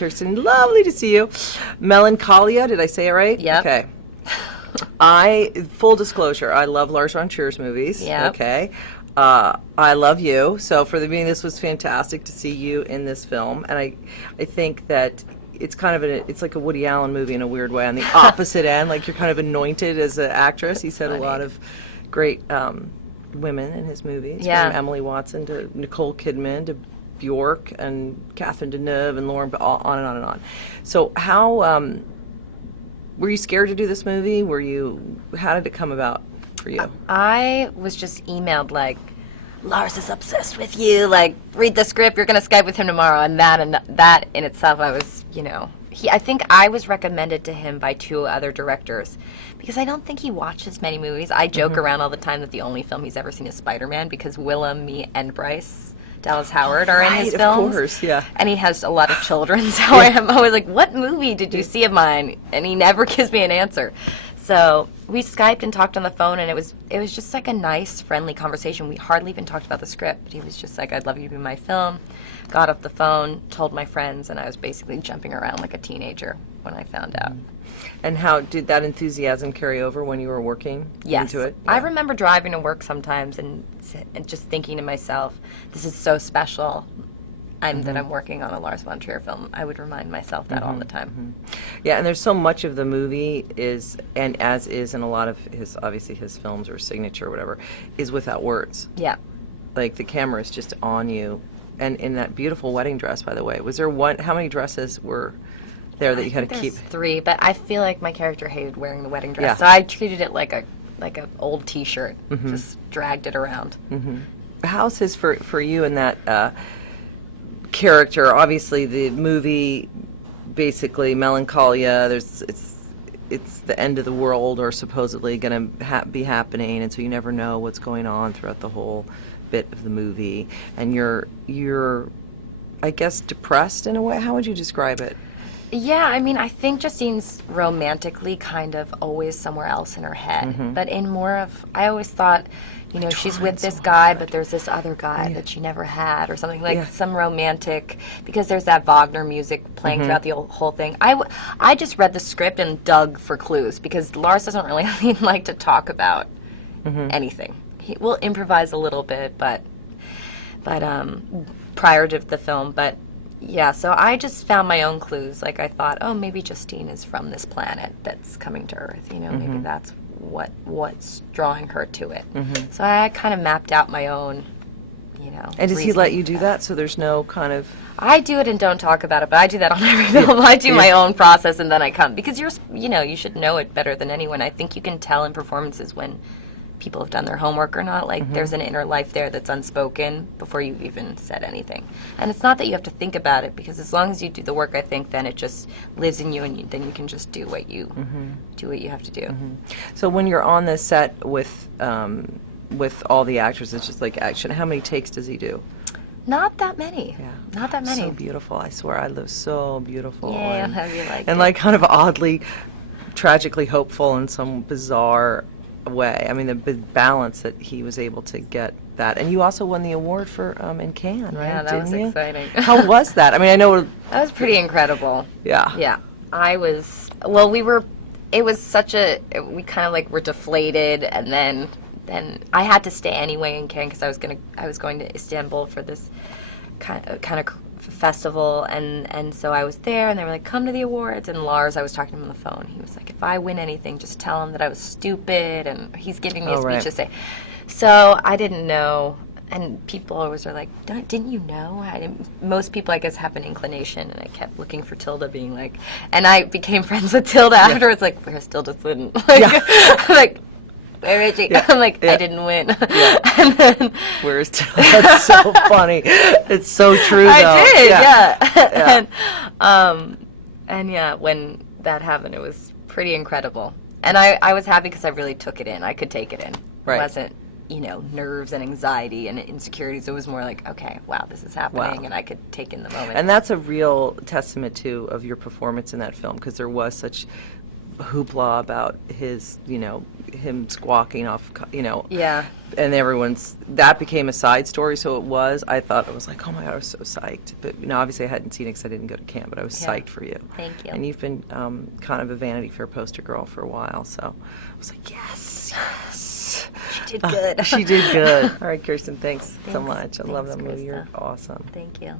Kirsten, lovely to see you. Melancholia, did I say it right? Yep. Okay. Full disclosure, I love Lars von Trier's movies. Yep. Okay. I love you. So for the beginning, this was fantastic to see you in this film. And I think that it's kind of it's like a Woody Allen movie in a weird way on the opposite end. Like you're kind of anointed as an actress. He's had a lot of great women in his movies. Yeah. From Emily Watson to Nicole Kidman to Bjork and Catherine Deneuve and Lauren, on and on and on. So how were you scared to do this movie? How did it come about for you? I was just emailed like, Lars is obsessed with you. Like, read the script. You're going to Skype with him tomorrow. And that in itself, I was, I think I was recommended to him by 2 other directors because I don't think he watches many movies. I joke around all the time that the only film he's ever seen is Spider-Man because Willem, me, and Bryce Dallas Howard are in his films. Of course, yeah. And he has a lot of children, so I'm always like, what movie did you see of mine? And he never gives me an answer. So we Skyped and talked on the phone, and it was just like a nice, friendly conversation. We hardly even talked about the script. He was just like, I'd love you to be my film. Got off the phone, told my friends, and I was basically jumping around like a teenager when I found out. And how did that enthusiasm carry over when you were working into it? I remember driving to work sometimes and just thinking to myself, this is so special. That I'm working on a Lars von Trier film. I would remind myself that all the time. Yeah, and there's so much of the movie and in a lot of his films or signature or whatever, is without words. Yeah. Like the camera is just on you. And in that beautiful wedding dress, by the way, was there how many dresses were there that you had to keep? 3, but I feel like my character hated wearing the wedding dress, Yeah. so I treated it like a old T-shirt, just dragged it around. How's his for you in that character? Obviously, the movie, basically Melancholia. It's the end of the world, or supposedly going to be happening, and so you never know what's going on throughout the whole bit of the movie. And you're, I guess, depressed in a way. How would you describe it? Yeah, I mean, I think Justine's romantically kind of always somewhere else in her head, but in more of, I always thought, she's with this guy, but there's this other guy that she never had, or something like some romantic, because there's that Wagner music playing throughout the whole thing. I just read the script and dug for clues, because Lars doesn't really like to talk about anything. He will improvise a little bit, but prior to the film, but yeah, so I just found my own clues. Like I thought, oh, maybe Justine is from this planet that's coming to Earth. Maybe that's what's drawing her to it. So I kind of mapped out my own, And does he let you do that? So there's no kind of... I do it and don't talk about it, but I do that on every film. I do my own process and then I come. Because you should know it better than anyone. I think you can tell in performances when people have done their homework or not. Like there's an inner life there that's unspoken before you even said anything. And it's not that you have to think about it, because as long as you do the work, I think then it just lives in you, and then you can just do what you have to do. So when you're on the set with all the actors, it's just like action. How many takes does he do? Not that many. Yeah. Not that many. So beautiful. I swear, I live so beautiful. Yeah, I'll have you like and it. like kind of oddly, tragically hopeful in some bizarre way. I mean, the balance that he was able to get that. And you also won the award for in Cannes, right? Yeah, that was exciting. How was that? I mean, I know that was pretty incredible. Yeah. Yeah. I was, well, it was such we kind of like were deflated, and then I had to stay anyway in Cannes because I was going to Istanbul for this kind of festival, and so I was there, and they were like, come to the awards. And Lars, I was talking to him on the phone, he was like, if I win anything, just tell him that I was stupid, and he's giving me a speech to say. So I didn't know, and people always are like, didn't you know? Most people, I guess, have an inclination, and I kept looking for Tilda being like, and I became friends with Tilda afterwards, like, where's Tilda Swinton? Like, where is she? Yeah. I'm like, I didn't win. Yeah. And then, where's Tilda? That's so funny. It's so true, though. I did, yeah. And yeah, when that happened, it was pretty incredible. And I was happy because I really took it in. I could take it in. Right. It wasn't, nerves and anxiety and insecurities. It was more like, okay, wow, this is happening, and I could take in the moment. And that's a real testament, too, of your performance in that film, because there was such hoopla about his, him squawking off, Yeah. and that became a side story. So I thought it was like, oh my God, I was so psyched. But obviously I hadn't seen it because I didn't go to camp, but I was Yeah. psyched for you. Thank you. And you've been kind of a Vanity Fair poster girl for a while, so I was like, yes. She did good. She did good. All right, Kirsten, thanks so Thanks. much. I love Thanks, that movie. You're Krista. awesome. Thank you.